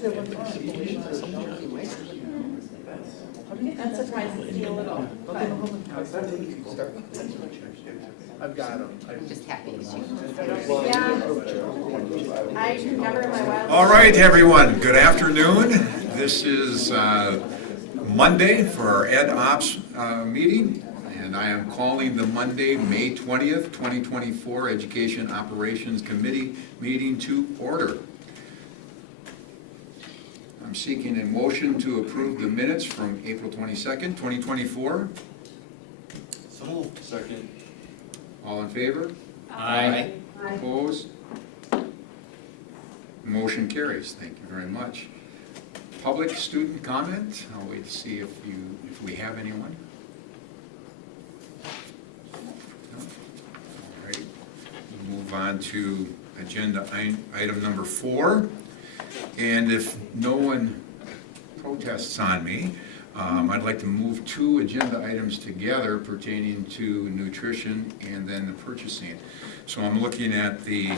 That surprises me a little, but I've got them. Just happy as you. yeah. I remember my wild. All right, everyone, good afternoon. This is Monday for our Ed Ops meeting, and I am calling the Monday, May 20th, 2024 Education Operations Committee meeting to order. I'm seeking a motion to approve the minutes from April 22nd, 2024. So moved. Second. All in favor? Aye. Opposed? Motion carries. Thank you very much. Public student comment. I'll wait to see if we have anyone. No? All right. We'll move on to agenda item number 4. And if no one protests on me, I'd like to move 2 agenda items together pertaining to nutrition and then the purchasing. So I'm looking at the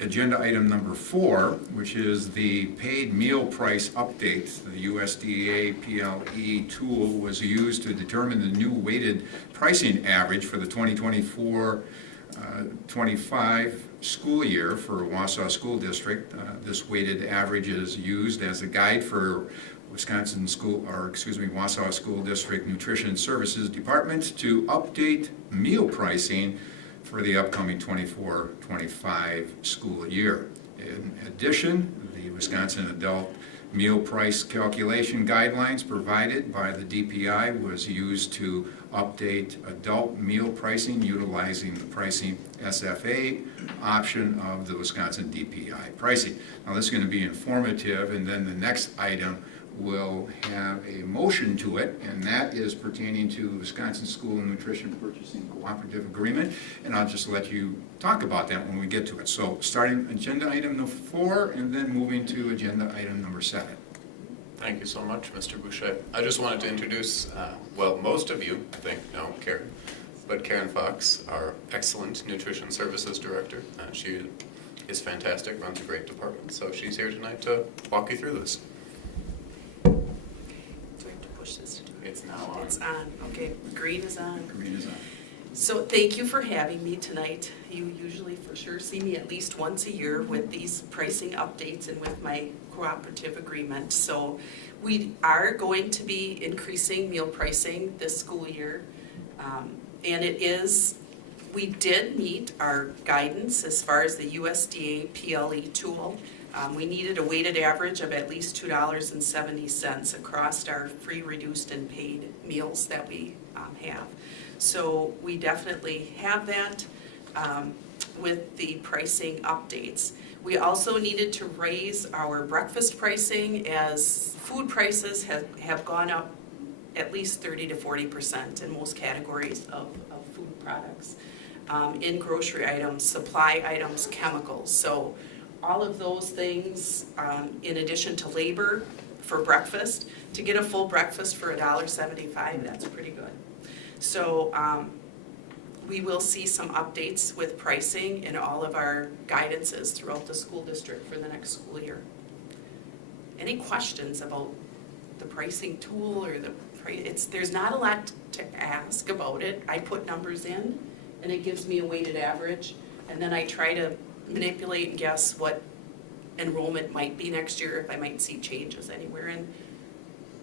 agenda item number 4, which is the paid meal price update. The USDA PLE tool was used to determine the new weighted pricing average for the 2024-25 school year for Wausau School District. This weighted average is used as a guide for Wausau School District Nutrition Services Department to update meal pricing for the upcoming 24-25 school year. In addition, the Wisconsin Adult Meal Price Calculation Guidelines provided by the DPI was used to update adult meal pricing utilizing the pricing SFA option of the Wisconsin DPI pricing. Now this is going to be informative, and then the next item will have a motion to it, and that is pertaining to Wisconsin School Nutrition Purchasing Cooperative Agreement, and I'll just let you talk about that when we get to it. So starting agenda item number 4 and then moving to agenda item number 7. Thank you so much, Mr. Boucher. I just wanted to introduce, well, most of you, I think, know Karen, but Karen Fox, our excellent Nutrition Services Director. She is fantastic, runs a great department, so she's here tonight to walk you through this. Do we have to push this? It's now on. It's on, okay, green is on. Green is on. So thank you for having me tonight. You usually for sure see me at least once a year with these pricing updates and with my cooperative agreement. So we are going to be increasing meal pricing this school year. And we did meet our guidance as far as the USDA PLE tool. We needed a weighted average of at least $2.70 across our free, reduced, and paid meals that we have. So we definitely have that with the pricing updates. We also needed to raise our breakfast pricing as food prices have gone up at least 30 to 40% in most categories of food products, in grocery items, supply items, chemicals. So all of those things, in addition to labor for breakfast, to get a full breakfast for $1.75, that's pretty good. So we will see some updates with pricing in all of our guidances throughout the school district for the next school year. Any questions about the pricing tool or the price? There's not a lot to ask about it. I put numbers in and it gives me a weighted average, and then I try to manipulate and guess what enrollment might be next year, if I might see changes anywhere, and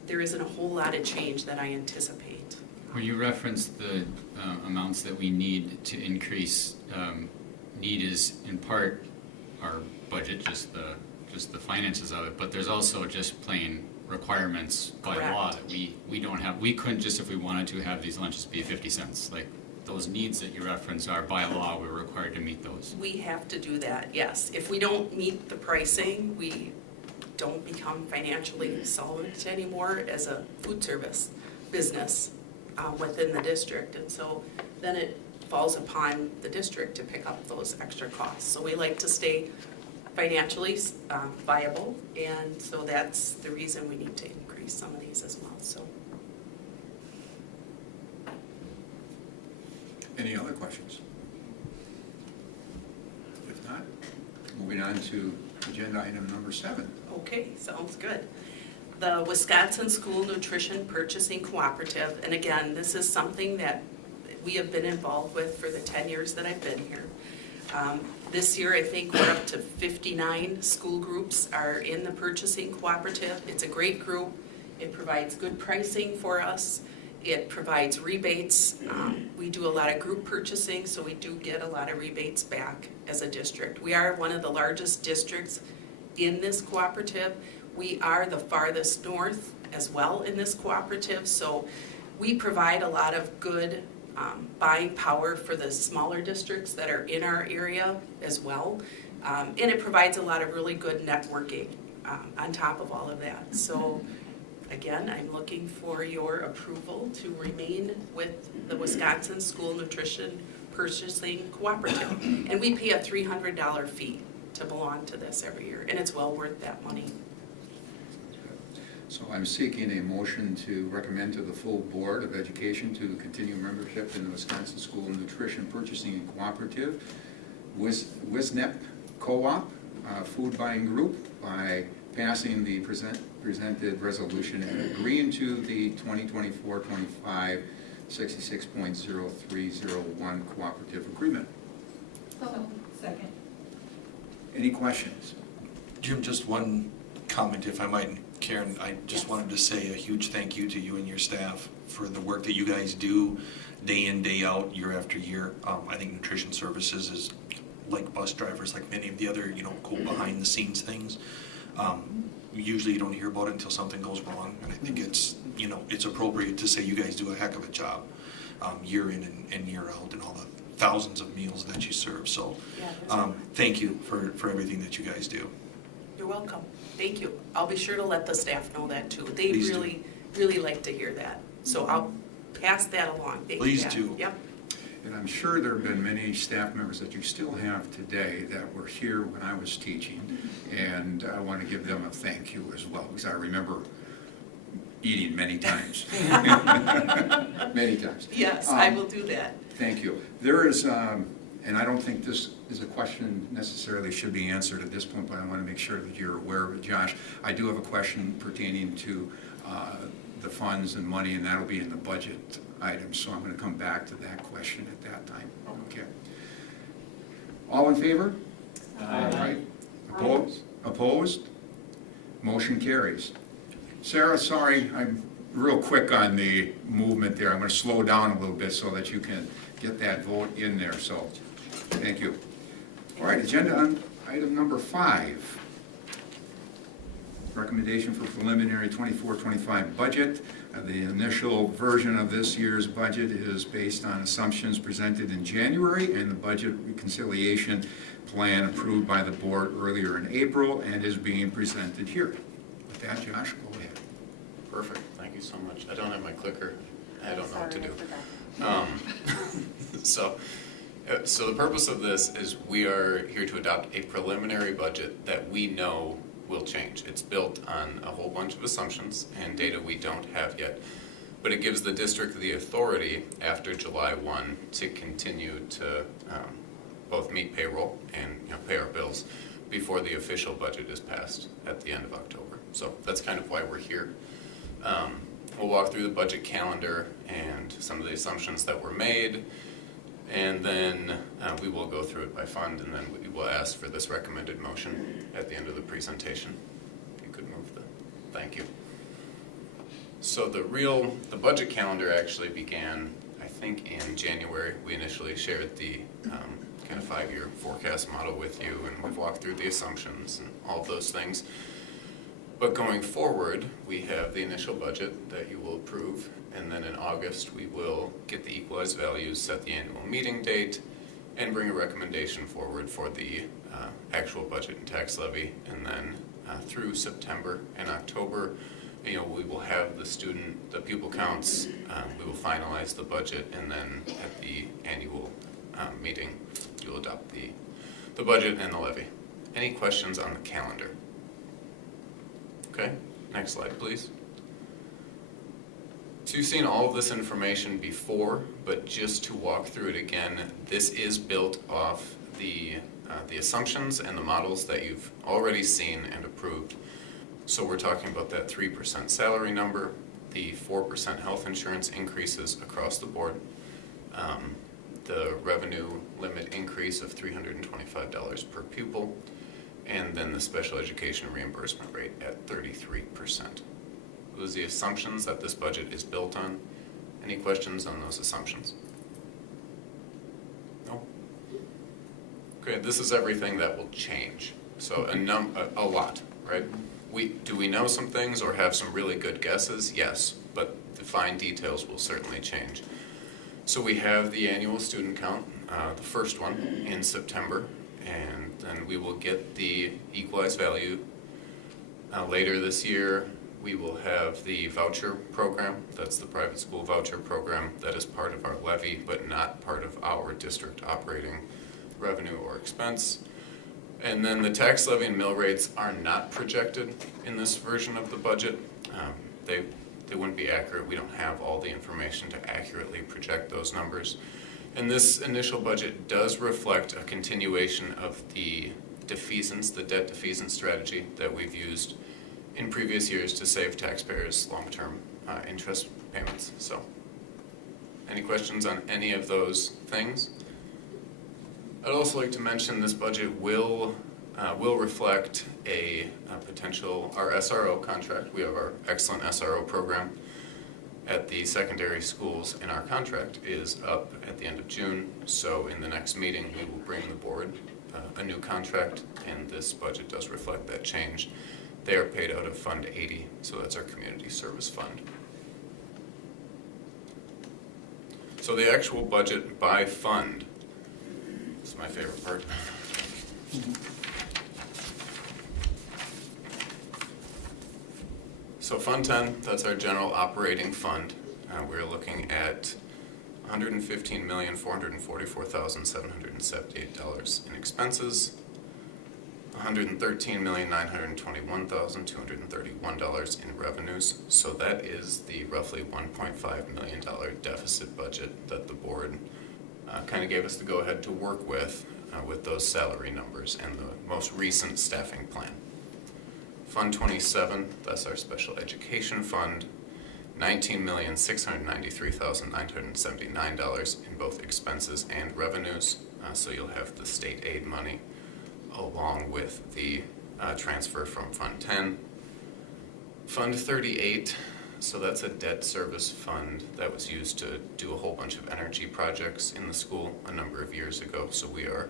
there isn't a whole lot of change that I anticipate. When you reference the amounts that we need to increase, need is in part our budget, just the finances of it, but there's also just plain requirements by Correct. law that we don't have. We couldn't just, if we wanted to, have these lunches be 50 cents. Like those needs that you reference are by law, we're required to meet those. We have to do that, yes. If we don't meet the pricing, we don't become financially solvent anymore as a food service business within the district. And so then it falls upon the district to pick up those extra costs. So we like to stay financially viable, and so that's the reason we need to increase some of these as well. So. Any other questions? If not, moving on to agenda item number 7. Okay, sounds good. The Wisconsin School Nutrition Purchasing Cooperative, and again, this is something that we have been involved with for the 10 years that I've been here. This year, I think we're up to 59 school groups are in the purchasing cooperative. It's a great group. It provides good pricing for us. It provides rebates. We do a lot of group purchasing, so we do get a lot of rebates back as a district. We are one of the largest districts in this cooperative. We are the farthest north as well in this cooperative, so we provide a lot of good buying power for the smaller districts that are in our area as well. And it provides a lot of really good networking on top of all of that. So again, I'm looking for your approval to remain with the Wisconsin School Nutrition Purchasing Cooperative. And we pay a $300 fee to belong to this every year, and it's well worth that money. So I'm seeking a motion to recommend to the full Board of Education to continue membership in the Wisconsin School Nutrition Purchasing Cooperative, WISNEP Co-op, food buying group, by passing the presented resolution and agreeing to the 2024-25 66.0301 cooperative agreement. Second. Any questions? Jim, just one comment if I might. Karen, I just wanted to say a huge thank you to you and your staff for the work that you guys do day in, day out, year after year. I think nutrition services is like bus drivers, like many of the other, cool behind the scenes things. Usually you don't hear about it until something goes wrong, and I think it's appropriate to say you guys do a heck of a job year in and year out, and all the thousands of meals that you serve. So thank you for everything that you guys do. You're welcome. Thank you. I'll be sure to let the staff know that too. They Please really, really like to hear that. So I'll pass that along. Thank you, Please Pat. do. Yep. And I'm sure there have been many staff members that you still have today that were here when I was teaching, and I want to give them a thank you as well, because I remember eating many times. Many times. Yes, I will do that. Thank you. There is, and I don't think this is a question necessarily should be answered at this point, but I want to make sure that you're aware of it, Josh. I do have a question pertaining to the funds and money, and that'll be in the budget item, so I'm going to come back to that question at that time. Okay. All in favor? All right. Opposed? Opposed? Motion carries. Sarah, sorry, I'm real quick on the movement there. I'm going to slow down a little bit so that you can get that vote in there, so thank you. All right, agenda on item number 5. Recommendation for preliminary 24-25 budget. The initial version of this year's budget is based on assumptions presented in January and the budget reconciliation plan approved by the board earlier in April and is being presented here. With that, Josh, go ahead. Perfect, thank you so much. I don't have my clicker. I don't know what to do. So the purpose of this is we are here to adopt a preliminary budget that we know will change. It's built on a whole bunch of assumptions and data we don't have yet, but it gives the district the authority after July 1 to continue to both meet payroll and pay our bills before the official budget is passed at the end of October. So that's kind of why we're here. We'll walk through the budget calendar and some of the assumptions that were made, and then we will go through it by fund, and then we will ask for this recommended motion at the end of the presentation. If you could move the, thank you. So the budget calendar actually began, I think, in January. We initially shared the kind of 5-year forecast model with you, and we've walked through the assumptions and all of those things. But going forward, we have the initial budget that you will approve, and then in August we will get the equalized values, set the annual meeting date, and bring a recommendation forward for the actual budget and tax levy. And then through September and October, we will have the pupil counts, we will finalize the budget, and then at the annual meeting, you'll adopt the budget and the levy. Any questions on the calendar? Okay, next slide, please. So you've seen all of this information before, but just to walk through it again, this is built off the assumptions and the models that you've already seen and approved So we're talking about that 3% salary number, the 4% health insurance increases across the board, the revenue limit increase of $325 per pupil, and then the special education reimbursement rate at 33%. Those are the assumptions that this budget is built on. Any questions on those assumptions? No? Okay, this is everything that will change. So a lot, right? Do we know some things or have some really good guesses? Yes, but the fine details will certainly change. So we have the annual student count, the first one in September, and then we will get the equalized value. Later this year, we will have the voucher program. That's the private school voucher program that is part of our levy, but not part of our district operating revenue or expense. And then the tax levy and mill rates are not projected in this version of the budget. They wouldn't be accurate. We don't have all the information to accurately project those numbers. And this initial budget does reflect a continuation of the defeasance, the debt defeasance strategy that we've used in previous years to save taxpayers long-term interest payments. So, any questions on any of those things? I'd also like to mention this budget will reflect a potential, our SRO contract. We have our excellent SRO program at the secondary schools, and our contract is up at the end of June. So in the next meeting, we will bring the board a new contract, and this budget does reflect that change. They are paid out of Fund 80, so that's our community service fund. So the actual budget by fund is my favorite part. So Fund 10, that's our general operating fund. We're looking at $115,444,778 in expenses, $113,921,231 in revenues. So that is the roughly $1.5 million deficit budget that the board kind of gave us the go-ahead to work with those salary numbers and the most recent staffing plan. Fund 27, that's our special education fund, $19,693,979 in both expenses and revenues. So you'll have the state aid money along with the transfer from Fund 10. Fund 38, so that's a debt service fund that was used to do a whole bunch of energy projects in the school a number of years ago. So I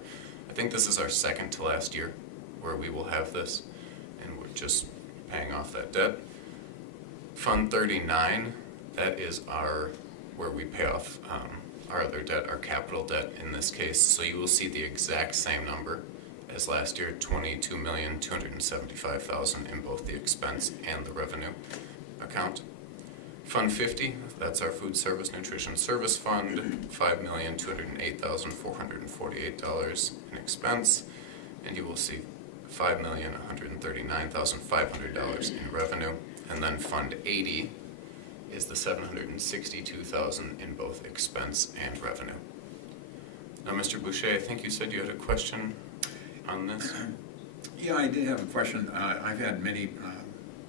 think this is our second to last year where we will have this, and we're just paying off that debt. Fund 39, that is where we pay off our other debt, our capital debt in this case. So you will see the exact same number as last year, $22,275,000 in both the expense and the revenue account. Fund 50, that's our food service nutrition service fund, $5,208,448 in expense, and you will see $5,139,500 in revenue. And then Fund 80 is the $762,000 in both expense and revenue. Now, Mr. Boucher, I think you said you had a question on this? Yeah, I did have a question. I've had many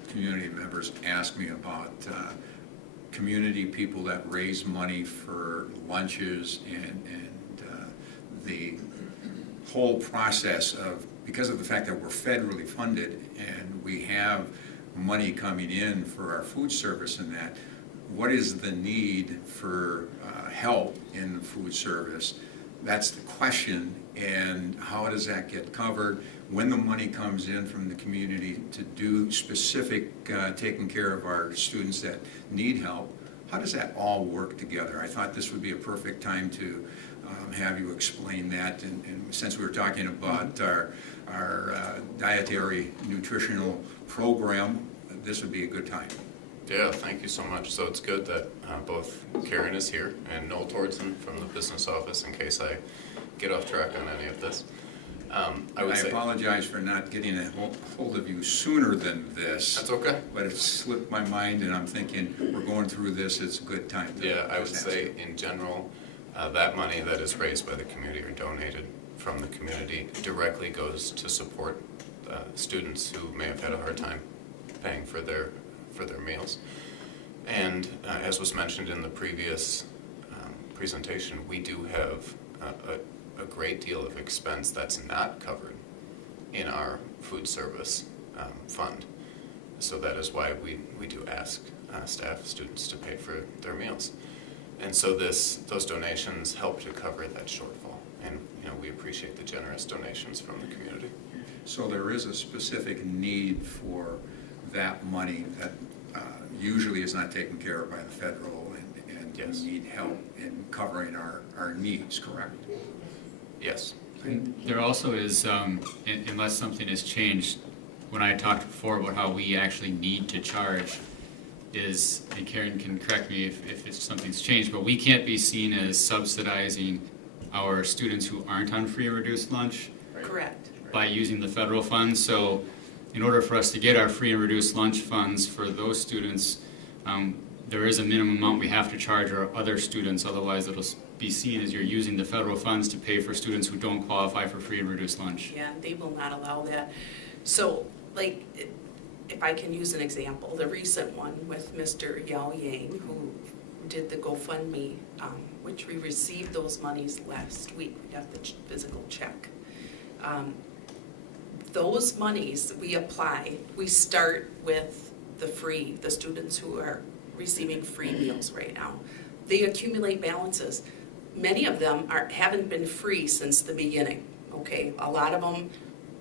community members ask me about community people that raise money for lunches and the whole process of, because of the fact that we're federally funded and we have money coming in for our food service and that, what is the need for help in the food service? That's the question, and how does that get covered? When the money comes in from the community to do specific taking care of our students that need help, how does that all work together? I thought this would be a perfect time to have you explain that, and since we were talking about our dietary nutritional program, this would be a good time. Yeah, thank you so much. So it's good that both Karen is here and Noel Tordson from the business office in case I get off track on any of this. I apologize for not getting a hold of you sooner than this. That's okay. But it slipped my mind, and I'm thinking, we're going through this, it's a good time. Yeah, I would say in general, that money that is raised by the community or donated from the community directly goes to support students who may have had a hard time paying for their meals. And as was mentioned in the previous presentation, we do have a great deal of expense that's not covered in our food service fund. So that is why we do ask staff, students to pay for their meals. And so those donations help to cover that shortfall. And we appreciate the generous donations from the community. So there is a specific need for that money that usually is not taken care of by the federal, and Yes. we need help in covering our needs, correct? Yes. There also is, unless something has changed, when I talked before about how we actually need to charge is, and Karen can correct me if it's something's changed, but we can't be seen as subsidizing our students who aren't on free and reduced lunch Correct. by using the federal funds. So in order for us to get our free and reduced lunch funds for those students, there is a minimum amount we have to charge our other students, otherwise it'll be seen as you're using the federal funds to pay for students who don't qualify for free and reduced lunch. Yeah, they will not allow that. So, like, if I can use an example, the recent one with Mr. Yao Yang, who did the GoFundMe, which we received those monies last week. We got the physical check. Those monies we apply, we start with the students who are receiving free meals right now. They accumulate balances. Many of them haven't been free since the beginning, okay? A lot of them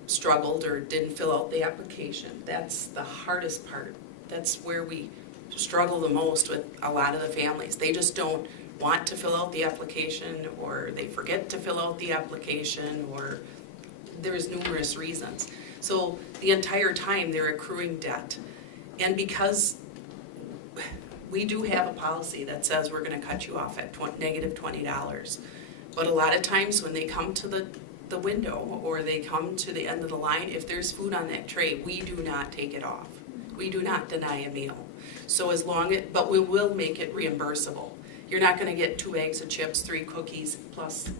struggled or didn't fill out the application. That's the hardest part. That's where we struggle the most with a lot of the families. They just don't want to fill out the application, or they forget to fill out the application, or there's numerous reasons. So the entire time they're accruing debt. And because we do have a policy that says we're gonna cut you off at negative $20. But a lot of times when they come to the window, or they come to the end of the line, if there's food on that tray, we do not take it off. We do not deny a meal. So but we will make it reimbursable. You're not gonna get 2 bags of chips, 3 cookies, plus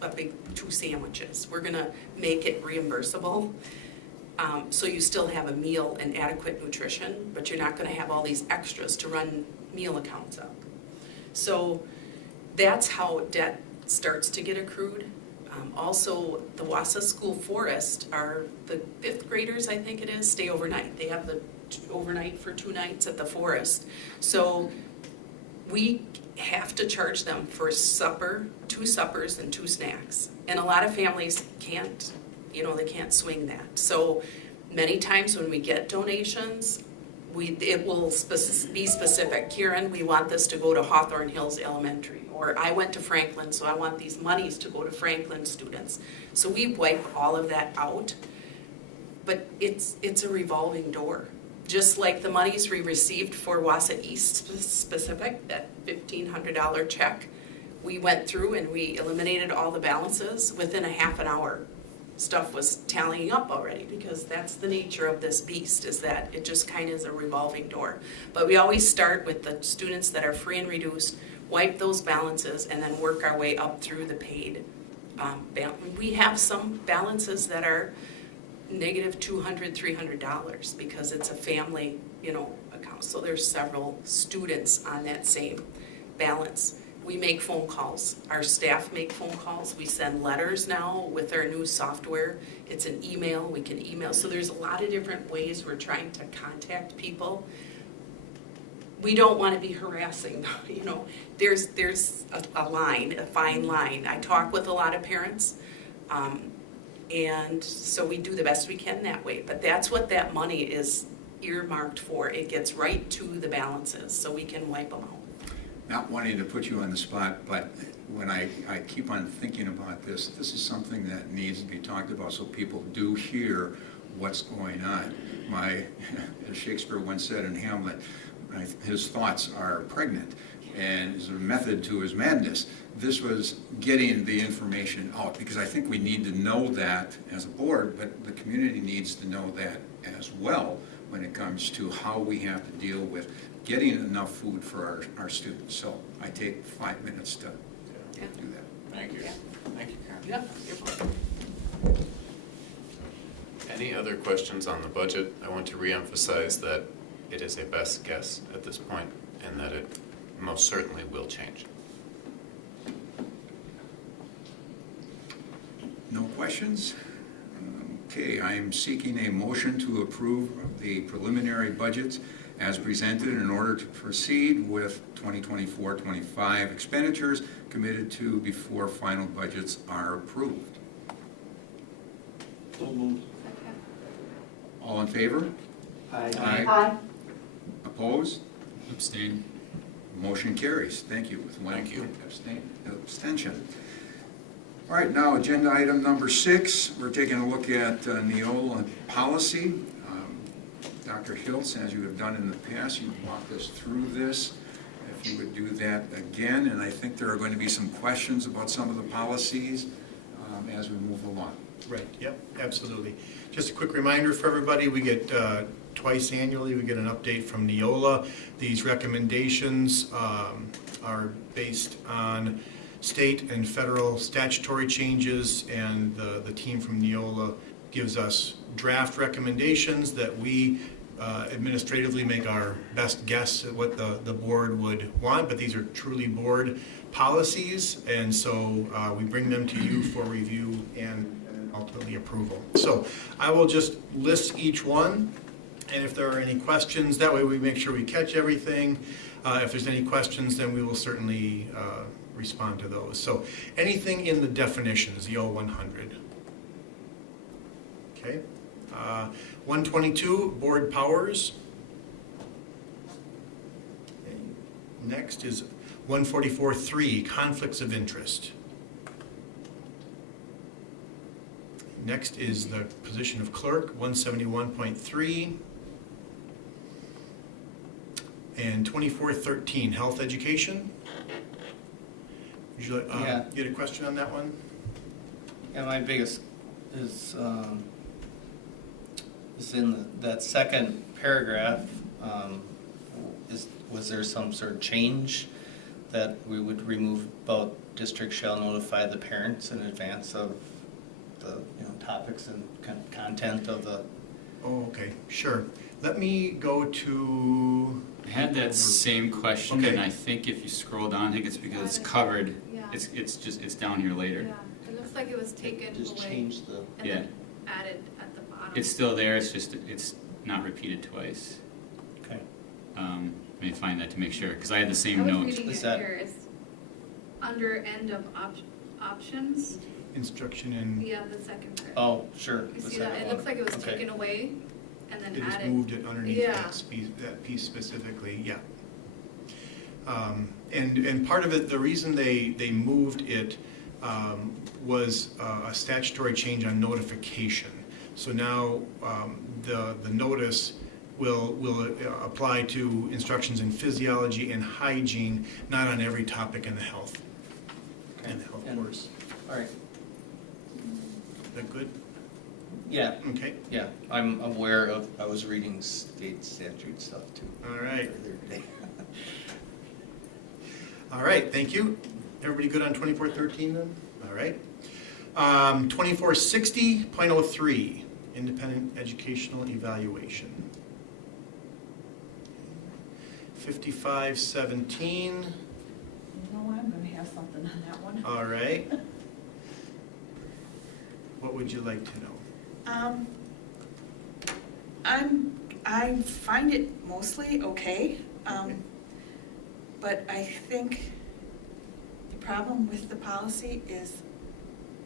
a big 2 sandwiches. We're gonna make it reimbursable. So you still have a meal and adequate nutrition, but you're not gonna have all these extras to run meal accounts up. So that's how debt starts to get accrued. Also, the Wausau School Forest the 5th graders, I think it is, stay overnight. They have the overnight for 2 nights at the forest. So we have to charge them for supper, 2 suppers and 2 snacks. And a lot of families can't, they can't swing that. So many times when we get donations, it will be specific. Kieran, we want this to go to Hawthorne Hills Elementary. Or I went to Franklin, so I want these monies to go to Franklin students. So we wipe all of that out. But it's a revolving door. Just like the monies we received for Wausau East specific, that $1,500 check, we went through and we eliminated all the balances. Within a half an hour, stuff was tallying up already, because that's the nature of this beast, is that it just kind of is a revolving door. But we always start with the students that are free and reduced, wipe those balances, and then work our way up through the paid. We have some balances that are negative $200, $300 because it's a family, account. So there's several students on that same balance. We make phone calls. Our staff make phone calls. We send letters now with our new software. It's an email. We can email. So there's a lot of different ways we're trying to contact people. We don't want to be harassing, There's a line, a fine line. I talk with a lot of parents. And so we do the best we can that way. But that's what that money is earmarked for. It gets right to the balances so we can wipe them out. Not wanting to put you on the spot, but when I keep on thinking about this is something that needs to be talked about so people do hear what's going on. As Shakespeare once said in Hamlet, his thoughts are pregnant, and there's a method to his madness. This was getting the information out, because I think we need to know that as a board, but the community needs to know that as well when it comes to how we have to deal with getting enough food for our students. So I take 5 minutes to do that. Thank you. Yeah. Thank you, Karen. Yeah, you're welcome. Any other questions on the budget? I want to reemphasize that it is a best guess at this point, and that it most certainly will change. No questions? Okay, I am seeking a motion to approve the preliminary budgets as presented in order to proceed with 2024-25 expenditures committed to before final budgets are approved. All in favor? Aye. Opposed? Abstain. Motion carries. Thank you. With one Thank you. abstention. All right, now agenda item number 6. We're taking a look at Neola policy. Dr. Hiltz, as you have done in the past, you walked us through this. If you would do that again, and I think there are going to be some questions about some of the policies as we move along. Right, yep, absolutely. Just a quick reminder for everybody, we get twice annually, we get an update from Neola. These recommendations are based on state and federal statutory changes, and the team from Neola gives us draft recommendations that we administratively make our best guess at what the board would want, but these are truly board policies, and so we bring them to you for review and ultimately approval. So I will just list each one, and if there are any questions, that way we make sure we catch everything. If there's any questions, then we will certainly respond to those. So anything in the definitions, the O100. Okay. 122, board powers. Okay. Next is 144.3, conflicts of interest. Next is the position of clerk, 171.3. And 2413, health education. Would you, Yeah. you had a question on that one? Yeah, my biggest is in that second paragraph. Was there some sort of change that we would remove about district shall notify the parents in advance of the topics and content of the? Oh, okay, sure. Let me go to. I had that same question, Okay. and I think if you scroll down, I think it's because it's covered. Yeah. It's down here later. Yeah, it looks like it was taken Just away change the. and Yeah. then added at the bottom. It's still there. It's not repeated twice. Okay. Let me find that to make sure, because I had the I same was note. reading Is it that- here, it's under end of options. Instruction in, Yeah, the second paragraph. Oh, sure. You the see that? second It looks one. like it was Okay. taken away and then they just added. moved it underneath Yeah. that piece specifically, yeah. And part of it, the reason they moved it was a statutory change on notification. So now the notice will apply to instructions in physiology and hygiene, not on every topic in the health, in the health And- course. All right. Is that good? Yeah, Okay, yeah. I'm aware of. I was reading state statute stuff too. all right. earlier today. All right, thank you. Everybody good on 2413 then? All right. 2460.03, independent educational evaluation. 5517, You know what, I'm gonna have something on that one. all right. What would you like to know? I find it mostly okay, but I think the problem with the policy is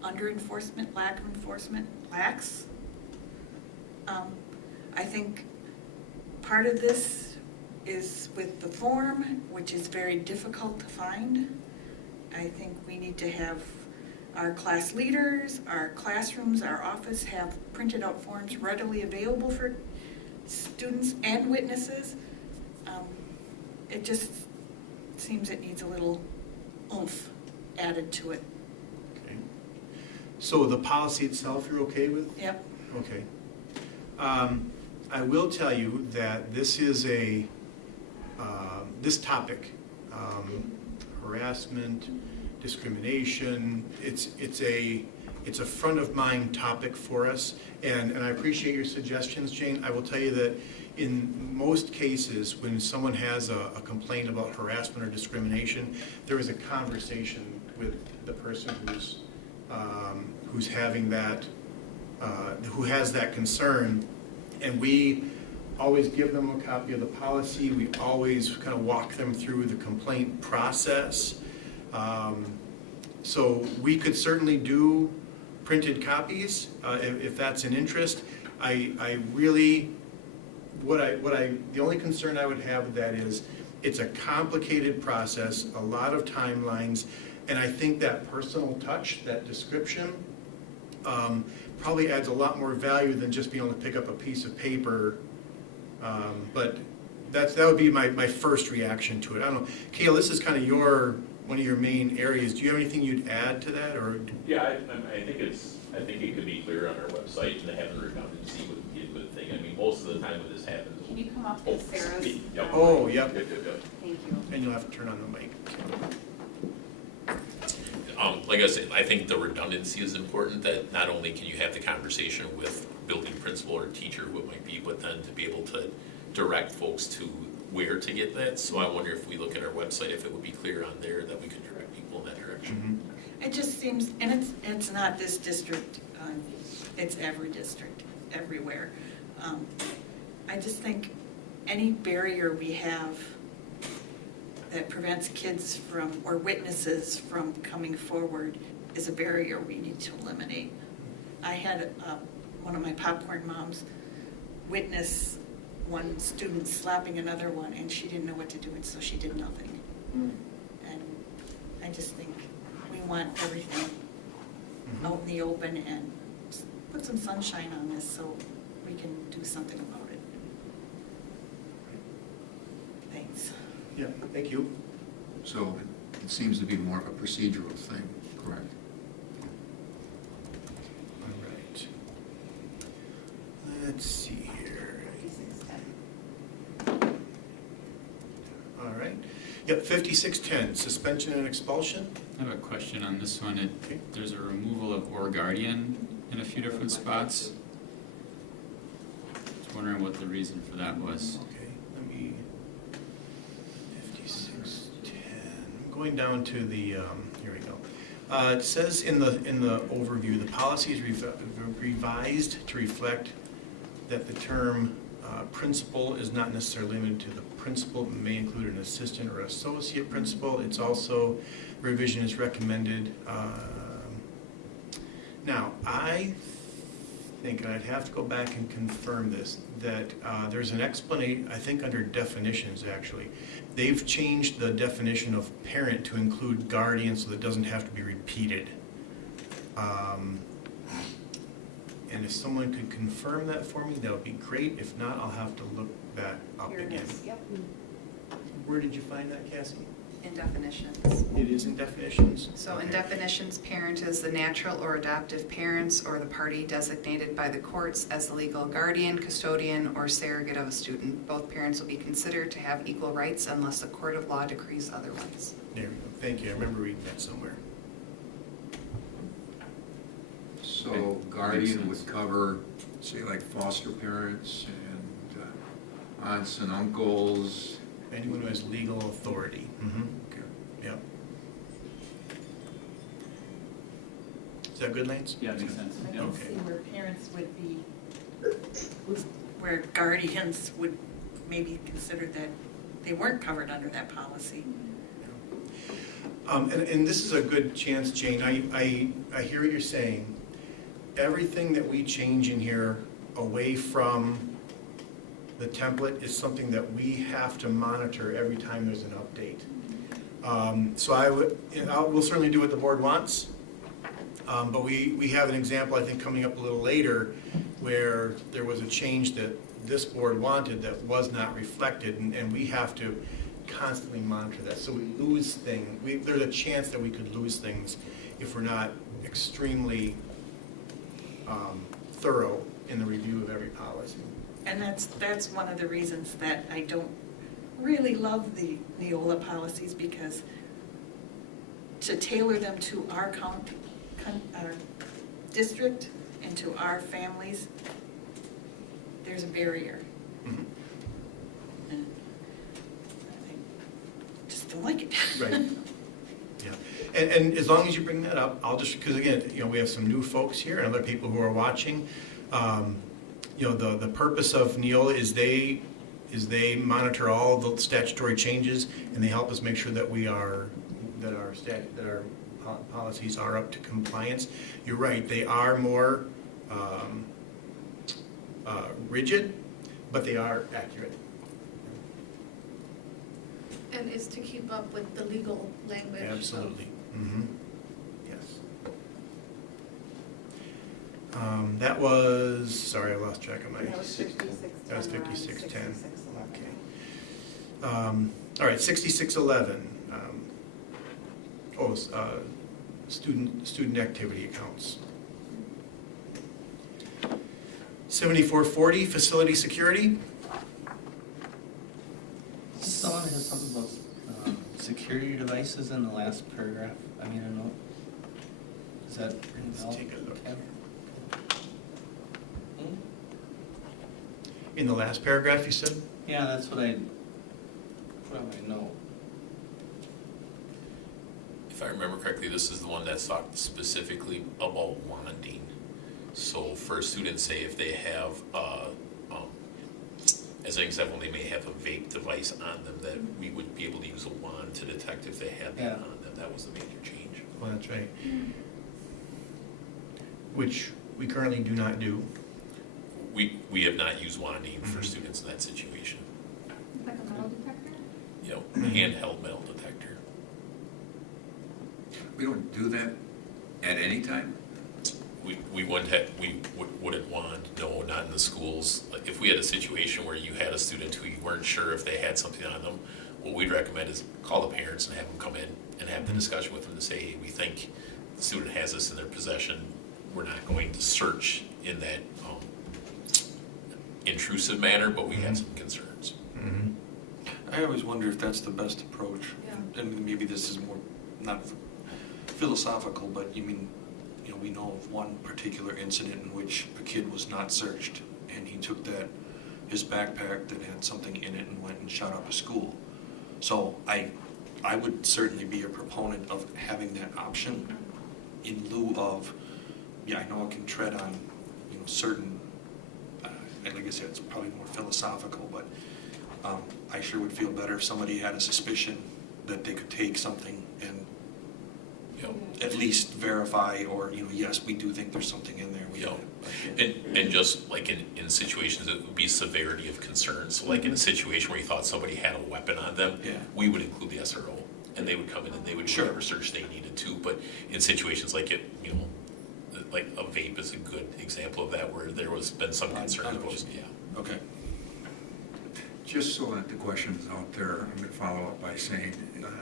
under enforcement, lack of enforcement, lax. I think part of this is with the form, which is very difficult to find. I think we need to have our class leaders, our classrooms, our office have printed out forms readily available for students and witnesses. It just seems it needs a little oomph added to it. Okay. So the policy itself you're okay with? Yep. Okay. I will tell you that this is this topic, harassment, discrimination, it's a front of mind topic for us, and I appreciate your suggestions, Jane. I will tell you that in most cases, when someone has a complaint about harassment or discrimination, there is a conversation with the person who's having that, who has that concern. And we always give them a copy of the policy. We always kind of walk them through the complaint process. So we could certainly do printed copies if that's an interest. I really, the only concern I would have with that is it's a complicated process, a lot of timelines, and I think that personal touch, that description, probably adds a lot more value than just being able to pick up a piece of paper. But that would be my first reaction to it. I don't know, Kale, this is kind of one of your main areas. Do you have anything you'd add to that, or? Yeah, I think it could be clear on our website, and to have the redundancy would be a good thing. I mean, most of the time when this happens. Can you come up with Sarah's? Yep. Oh, yep. Yep. Thank you. And you'll have to turn on the mic. Like I said, I think the redundancy is important, that not only can you have the conversation with building principal or teacher, what might be, but then to be able to direct folks to where to get that. So I wonder if we look at our website, if it would be clear on there that we could direct people in that direction. It just seems, and it's not this district, it's every district, everywhere. I just think any barrier we have that prevents kids from, or witnesses from coming forward is a barrier we need to eliminate. I had one of my popcorn moms witness one student slapping another one, and she didn't know what to do, and so she did nothing. And I just think we want everything out in the open and put some sunshine on this so we can do something about it. Thanks. Yeah, thank you. So it seems to be more of a procedural thing, correct? All right. Let's see here. All right. Yep, 5610, suspension and expulsion. I have a question on this one. Okay. There's a removal of or guardian in a few different spots. Just wondering what the reason for that was. Okay, let me, 5610, I'm going down to the, here we go. It says in the overview, the policy is revised to reflect that the term principal is not necessarily limited to the principal, but may include an assistant or associate principal. It's also, revision is recommended. Now, I think, and I'd have to go back and confirm this, that there's an explanation, I think under definitions actually. They've changed the definition of parent to include guardian so that it doesn't have to be repeated. And if someone could confirm that for me, that would be great. If not, I'll have to look that up Here it again. is, yep, Where did you find that, Cassie? in definitions. It is in definitions? So in Okay. definitions, parent is the natural or adoptive parents or the party designated by the courts as the legal guardian, custodian, or surrogate of a student. Both parents will be considered to have equal rights unless a court of law decrees otherwise. There we go. Thank you. I remember reading that somewhere. So Makes guardian sense. would cover, say, like foster parents and aunts and uncles. Anyone who has legal authority. Okay. Yep. Is that good, Lance? Yeah, makes sense. I Yeah. can see where parents would be, where guardians would maybe consider that they weren't covered under that policy. And this is a good chance, Jane, I hear what you're saying. Everything that we change in here away from the template is something that we have to monitor every time there's an update. So we'll certainly do what the board wants, but we have an example, I think, coming up a little later where there was a change that this board wanted that was not reflected, and we have to constantly monitor that. So we lose things. There's a chance that we could lose things if we're not extremely thorough in the review of every policy. And that's one of the reasons that I don't really love the Neola policies, because to tailor them to our our district and to our families, there's a barrier. Mhm. just don't like it. Right. Yeah, and as long as you bring that up, I'll just, because again, we have some new folks here and other people who are watching. The purpose of Neola is they monitor all the statutory changes and they help us make sure that our policies are up to compliance. You're right, they are more rigid, but they are accurate. And is to keep up with the legal language. Absolutely. Mm-hmm. Yes. That was, sorry, I lost track of my. That was 5610. That was 5610. 6611. Okay. All right, 6611. Student activity accounts. 7440, facility security. Someone has something about security devices in the last paragraph. I mean, I know. Is that ring a bell? Let's take a look. Okay. Hmm? In the last paragraph, you said? Yeah, that's what I put on my note. If I remember correctly, this is the one that's talked specifically about wanding. So for students, say if they have, as an example, they may have a vape device on them, that we would be able to use a wand to detect if they had that Yeah. on them. That was the major change. Well, that's right. Which we currently do not do. We have not used wanding for Mhm. students in that situation. Like a metal detector? You know, handheld metal detector. We don't do that at any time? We wouldn't want, no, not in the schools. Like if we had a situation where you had a student who you weren't sure if they had something on them, what we'd recommend is call the parents and have them come in and have the discussion with them to say, hey, we think the student has this in their possession. We're not going to search in that intrusive manner, but we have some concerns. Mm-hmm. I always wonder if that's the best approach. Yeah. And maybe this is more, not philosophical, but we know of one particular incident in which a kid was not searched, and he took his backpack that had something in it and went and shot up a school. So I would certainly be a proponent of having that option in lieu of, I know it can tread on, certain, and like I said, it's probably more philosophical, but I sure would feel better if somebody had a suspicion that they could take something and at least verify, or, yes, we do think there's something in there. And just like in situations, it would be severity of concern. So like in a situation where you thought somebody had a weapon on them, Yeah. we would include the SRO, and they would come in and they would do whatever search they needed to. But in situations like like a vape is a good example of that, where there was been some concern about, Okay. Just so that the question is out there, I'm going to follow up by saying,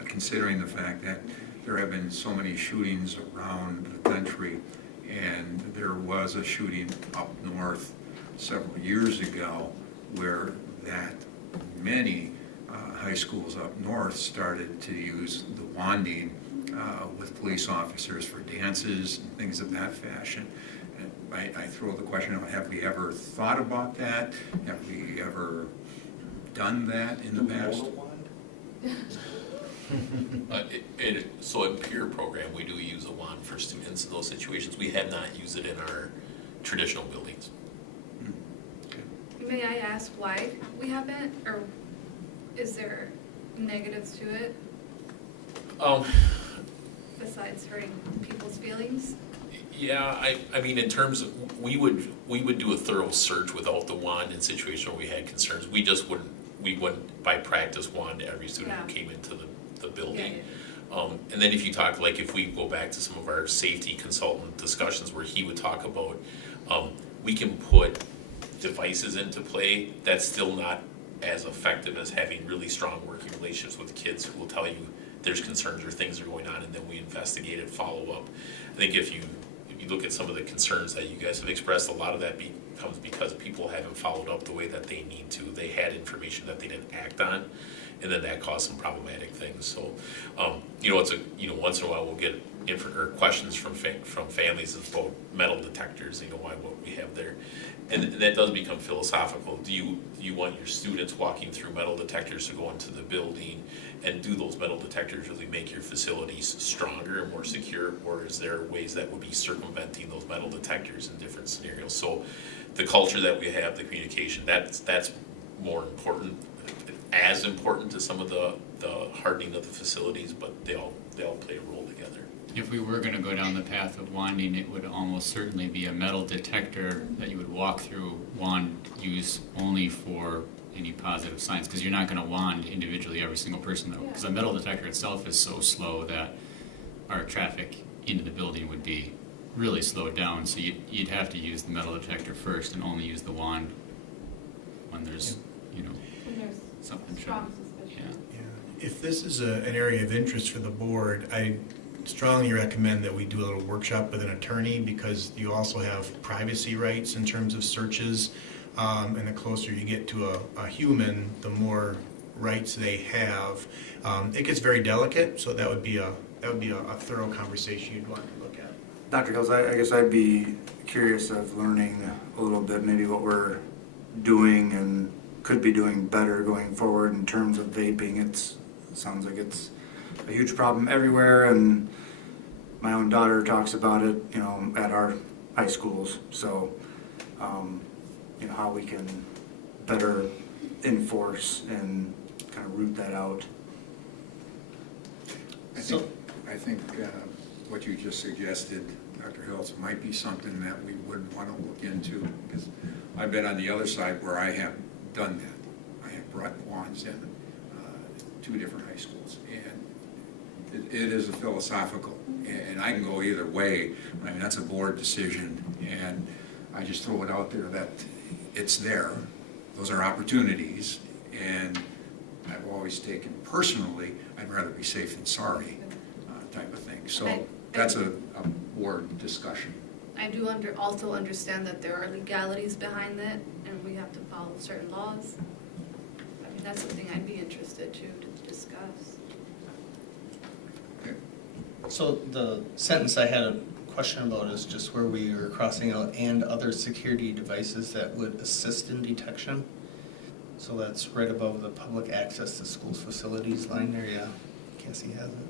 considering the fact that there have been so many shootings around the country, and there was a shooting up north several years ago where that many high schools up north started to use the wanding with police officers for dances and things of that fashion. And I throw the question out, have we ever thought about that? Have we ever done that in the past? So in peer program, we do use a wand for students in those situations. We have not used it in our traditional buildings. May I ask why we haven't, or is there negatives to it besides hurting people's feelings? Yeah, I mean, in terms of, we would do a thorough search without the wand in situations where we had concerns. We wouldn't by practice wand every student who came into the building. And then if you talk, like if we go back to some of our safety consultant discussions where he would talk about, we can put devices into play, that's still not as effective as having really strong working relationships with kids who will tell you there's concerns or things are going on, and then we investigate and follow up. I think if you look at some of the concerns that you guys have expressed, a lot of that comes because people haven't followed up the way that they need to. They had information that they didn't act on, and then that caused some problematic things. So, once in a while we'll get questions from families about metal detectors, why what we have there. And that does become philosophical. Do you want your students walking through metal detectors to go into the building, and do those metal detectors really make your facilities stronger and more secure, or is there ways that would be circumventing those metal detectors in different scenarios? So the culture that we have, the communication, that's more important, as important to some of the hardening of the facilities, but they all play a role together. If we were gonna go down the path of wanding, it would almost certainly be a metal detector that you would walk through, wand use only for any positive signs, because you're not gonna wand individually every single person, though, because a metal detector itself is so slow that our traffic into the building would be really slowed down, so you'd have to use the metal detector first and only use the wand when there's, something Strong showing. suspicion. Yeah. If this is an area of interest for the board, I strongly recommend that we do a little workshop with an attorney, because you also have privacy rights in terms of searches. And the closer you get to a human, the more rights they have. It gets very delicate, so that would be a thorough conversation you'd want to look at. Dr. Hills, I guess I'd be curious of learning a little bit, maybe what we're doing and could be doing better going forward in terms of vaping. It sounds like it's a huge problem everywhere, and my own daughter talks about it, at our high schools. So, how we can better enforce and kind of root that out. I think what you just suggested, Dr. Hills, might be something that we would want to look into, because I've been on the other side where I have done that. I have brought wands in 2 different high schools, and it is a philosophical, and I can go either way. I mean, that's a board decision, and I just throw it out there that it's there. Those are opportunities, and I've always taken personally, I'd rather be safe than sorry type of thing. So that's a board discussion. I do also understand that there are legalities behind that, and we have to follow certain laws. I mean, that's something I'd be interested to discuss. Okay. So the sentence I had a question about is just where we were crossing out "and other security devices that would assist in detection." So that's right above the public access to schools facilities line there, yeah. Cassie has it.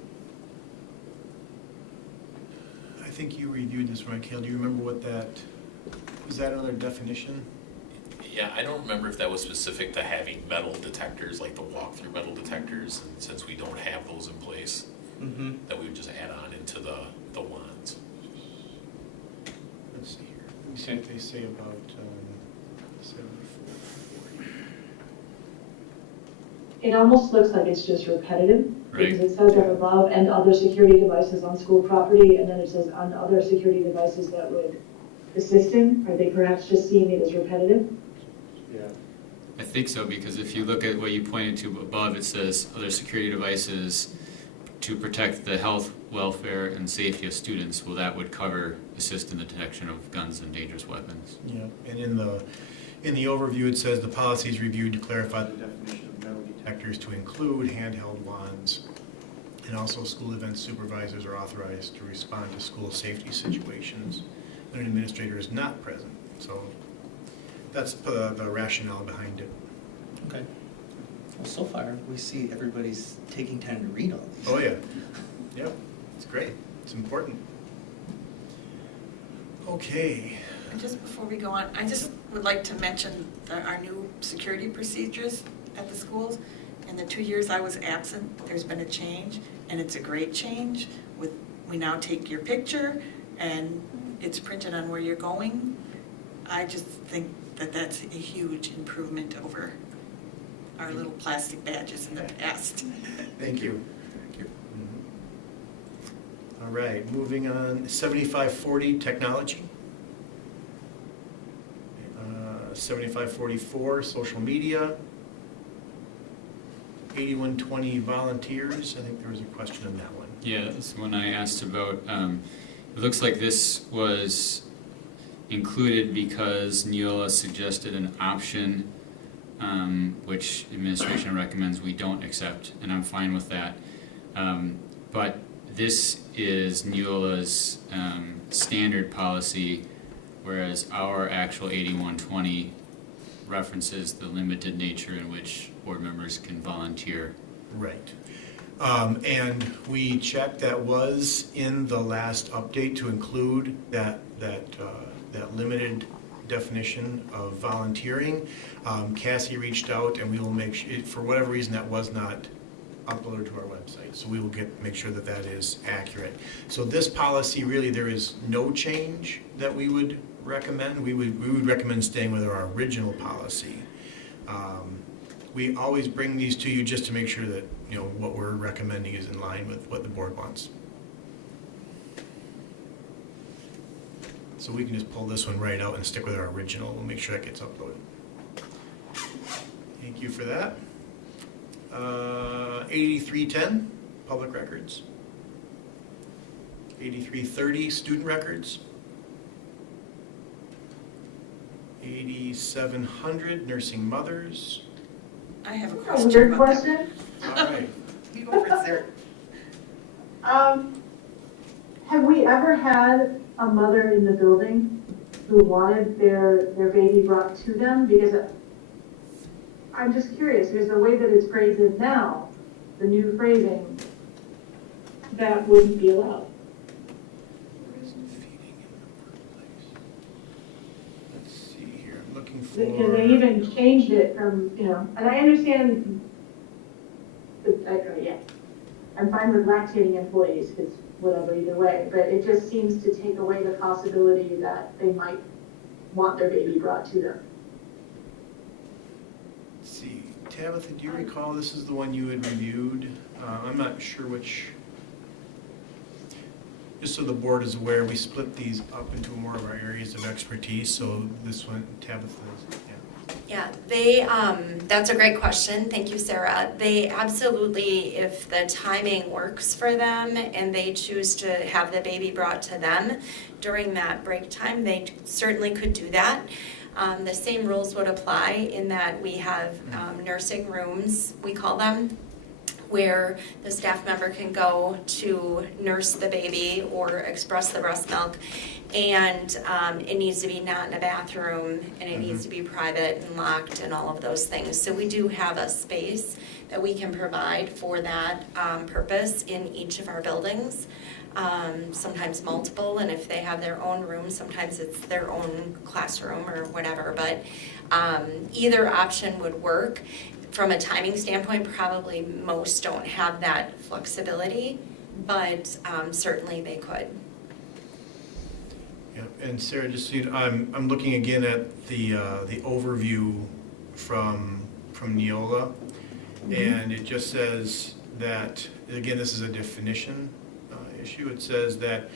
I think you reviewed this, right, Kale? Do you remember what is that another definition? Yeah, I don't remember if that was specific to having metal detectors, like the walk-through metal detectors, and since we don't have those in place, that we would just add on into the wands. Let's see here. Let me see what they say about 7440. It almost looks like it's just repetitive, Right. because it says up above, and other security devices on school property, and then it says on other security devices that would assist him. Are they perhaps just seeing it as repetitive? Yeah. I think so, because if you look at what you pointed to above, it says other security devices to protect the health, welfare, and safety of students. Well, that would cover assist in the detection of guns and dangerous weapons. Yeah, and in the overview, it says the policy is reviewed to clarify the definition of metal detectors to include handheld wands. And also, school event supervisors are authorized to respond to school safety situations when an administrator is not present. So that's the rationale behind it. Okay. Well, so far, we see everybody's taking time to read all these. Oh, yeah. Yep, it's great. It's important. Okay. And just before we go on, I just would like to mention our new security procedures at the schools. In the 2 years I was absent, there's been a change, and it's a great change. We now take your picture, and it's printed on where you're going. I just think that that's a huge improvement over our little plastic badges in the past. Thank you. Thank you. All right, moving on, 7540 technology. 7544 social media. 8120 volunteers. I think there was a question on that one. Yeah, that's the one I asked about. It looks like this was included because Neola suggested an option which administration recommends we don't accept, and I'm fine with that. But this is Neola's standard policy, whereas our actual 8120 references the limited nature in which board members can volunteer. Right. And we checked, that was in the last update to include that limited definition of volunteering. Cassie reached out and we will make sure, for whatever reason, that was not uploaded to our website. So we will make sure that that is accurate. So this policy, really, there is no change that we would recommend. We would recommend staying with our original policy. We always bring these to you just to make sure that, what we're recommending is in line with what the board wants. So we can just pull this one right out and stick with our original. We'll make sure that gets uploaded. Thank you for that. 8310, public records. 8330, student records. 8700, nursing mothers. I have a Oh, question weird about that. question. All right. You go for it, Sarah. Have we ever had a mother in the building who wanted their baby brought to them? Because I'm just curious, because the way that it's phrased now, the new phrasing, that wouldn't be allowed. Feeding in the workplace. Let's see here, I'm looking for. Because they even changed it from, and I understand, yeah, I'm fine with lactating employees, because whatever, either way, but it just seems to take away the possibility that they might want their baby brought to them. Let's see, Tabitha, do you recall this is the one you had reviewed? I'm not sure which. Just so the board is aware, we split these up into more of our areas of expertise, so this one, Tabitha's, yeah. Yeah, they, that's a great question. Thank you, Sarah. They absolutely, if the timing works for them and they choose to have the baby brought to them during that break time, they certainly could do that. The same rules would apply in that we have nursing rooms, we call them, where the staff member can go to nurse the baby or express the breast milk. And it needs to be not in a bathroom, and it needs to be private and locked and all of those things. So we do have a space that we can provide for that purpose in each of our buildings. Sometimes multiple, and if they have their own room, sometimes it's their own classroom or whatever. But either option would work. From a timing standpoint, probably most don't have that flexibility, but certainly they could. Yeah, and Sarah, just so you know, I'm looking again at the overview from Neola, and it just says that, again, this is a definition issue. It says that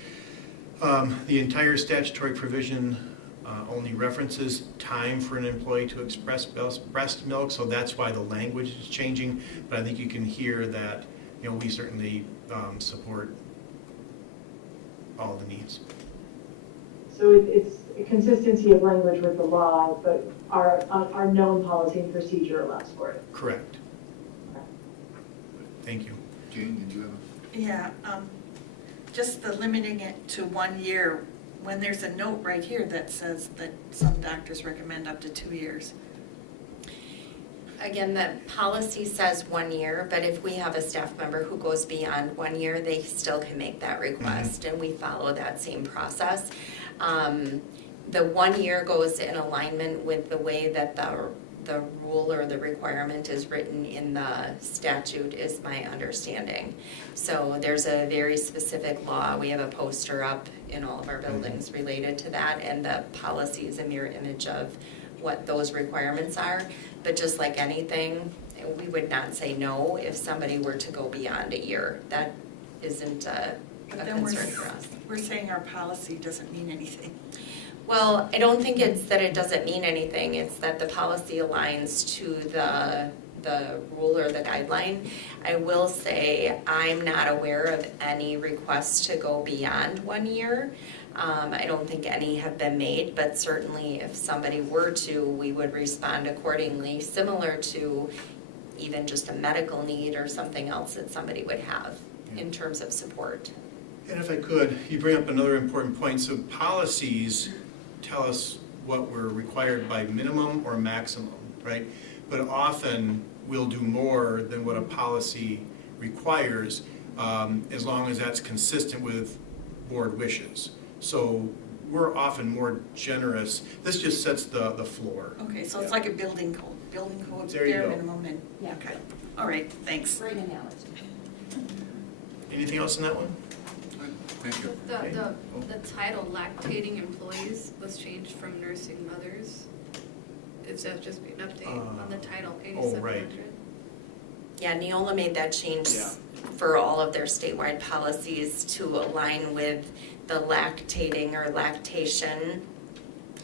the entire statutory provision only references time for an employee to express breast milk, so that's why the language is changing. But I think you can hear that, we certainly support all the needs. So it's a consistency of language with the law, but our known policy and procedure allows for it. Correct. Thank you. Jane, did you have Yeah, just the limiting it to 1 year, when there's a note right here that says that some doctors recommend up to 2 years. Again, the policy says 1 year, but if we have a staff member who goes beyond 1 year, they still can make that request, and we follow that same process. The 1 year goes in alignment with the way that the rule or the requirement is written in the statute, is my understanding. So there's a very specific law. We have a poster up in all of our buildings related to that, and the policy is a mirror image of what those requirements are. But just like anything, we would not say no if somebody were to go beyond a year. That isn't a But then concern for us. we're saying our policy doesn't mean anything. Well, I don't think it's that it doesn't mean anything, it's that the policy aligns to the rule or the guideline. I will say I'm not aware of any requests to go beyond 1 year. I don't think any have been made, but certainly if somebody were to, we would respond accordingly, similar to even just a medical need or something else that somebody would have in terms of support. And if I could, you bring up another important point. So policies tell us what we're required by minimum or maximum, right? But often we'll do more than what a policy requires, as long as that's consistent with board wishes. So we're often more generous. This just sets the floor. Okay, so it's like a building code, There you bare go. minimum and, Yeah. okay, all right, thanks. Great analogy. Anything else in that one? Thank you. The title lactating employees was changed from nursing mothers. Is that just an update on the title, 8700? Yeah, Neola made that change Yeah. for all of their statewide policies to align with the lactating or lactation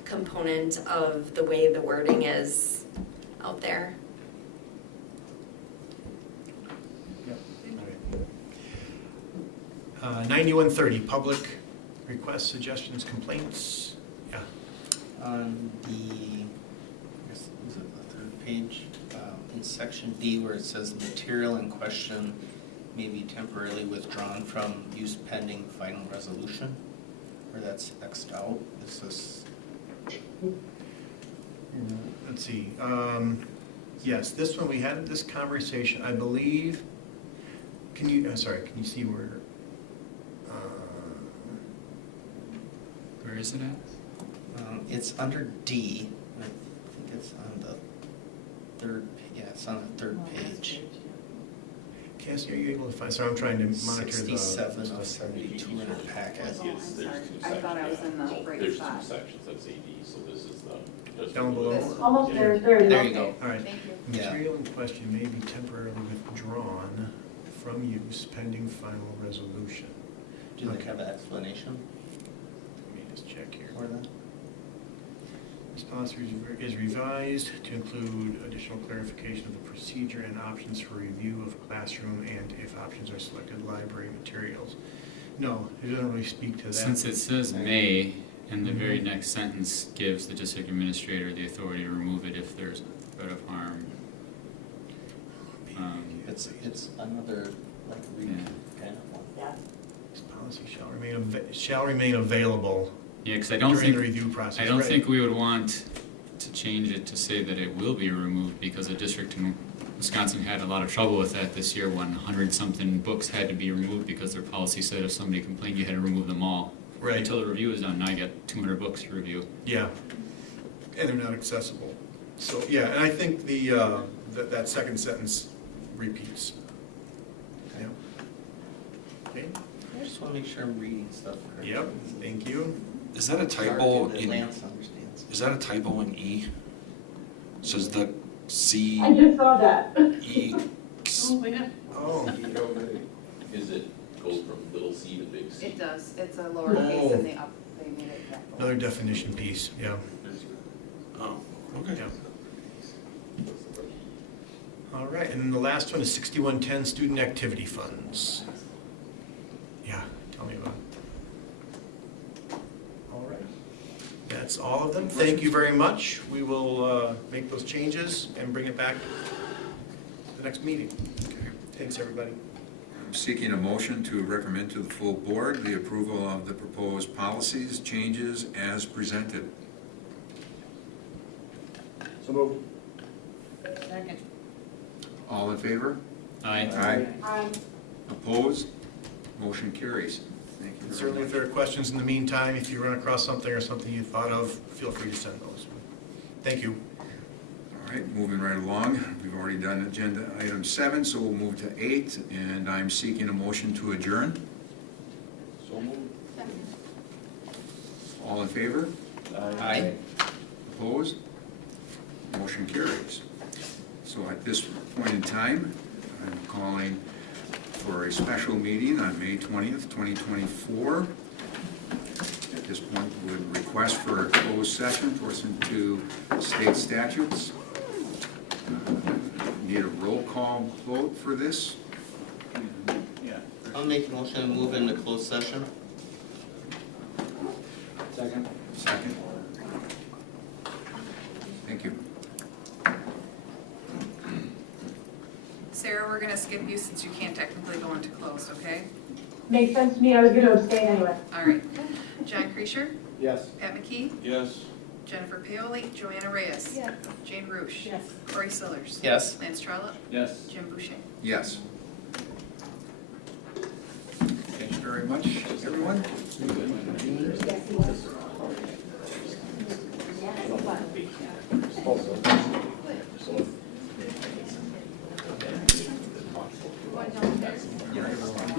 component of the way the wording is out there. 9130, public requests, suggestions, complaints. Yeah. On the, I guess, is it the third page, in section D where it says material in question may be temporarily withdrawn from use pending final resolution, where that's X'd out, is this? Let's see. Yes, this one, we had this conversation, I believe. Can you see where? Where is it at? It's under D, I think it's on the third, it's on the third page. Cassie, are you able to find, sorry, I'm trying to monitor the. 67 of 72 in the packet. Yes, there's two I thought I was in the sections. right There's spot. 2 sections, that's AD, so this is the. just Down below? This- Almost there, there you go. There you go. All right. Thank you. Yeah. Material in question may be temporarily withdrawn from use pending final resolution. Do they have an explanation Let me just check here. for that? Response is revised to include additional clarification of the procedure and options for review of classroom and, if options are selected, library materials. No, it doesn't really speak to that. Since it says may, and the very next sentence gives the district administrator the authority to remove it if there's threat of harm. It's another, like, Yeah. kind of one. This policy shall remain available Yeah, because I don't during think, the review process. I don't Right. think we would want to change it to say that it will be removed, because the district in Wisconsin had a lot of trouble with that this year when 100-something books had to be removed because their policy said if somebody complained, you had to remove them all. Right. Until the review is done, now you got 200 books to review. Yeah, and they're not accessible. So, yeah, and I think that second sentence repeats. Yeah. Okay, I just want to make sure I'm reading stuff correctly. yep, thank you. Is that a It's hard typo that in, Lance understands. is that a typo in E? Says the C, I just saw that. E, Oh, Is it, goes from little c to big C? It does, it's a lowercase and they made it capital. another definition piece, yeah. oh, okay. Yeah. All right, and then the last one is 6110, student activity funds. Yeah, tell me about it. All right. That's all of them. Thank you very much. We will make those changes and bring it back the next meeting. Thanks, everybody. I'm seeking a motion to recommend to the full board the approval of the proposed policies, changes as presented. So moved. Second. All in favor? Aye. Opposed? Motion carries. Thank you And very certainly, if much. there are questions in the meantime, if you run across something or something you thought of, feel free to send those. Thank you. All right, moving right along. We've already done agenda item 7, so we'll move to 8, and I'm seeking a motion to adjourn. So moved. All in favor? Aye. Opposed? Motion carries. So at this point in time, I'm calling for a special meeting on May 20th, 2024. At this point, we would request for a closed session pursuant to state statutes. Need a roll call vote for this? I'll make a motion to move into closed session. Second. Thank you. Sarah, we're gonna skip you since you can't technically go into closed, okay? Makes sense to me, I was gonna abstain anyway. All right. John Creasure, Yes. Pat McKee, Yes. Jennifer Paoli, Joanna Reyes. Yes. Jane Rush. Yes. Corey Sillers. Yes. Lance Trollope, Yes. Jim Boucher. Yes. Thank you very much, everyone. Yes, he was.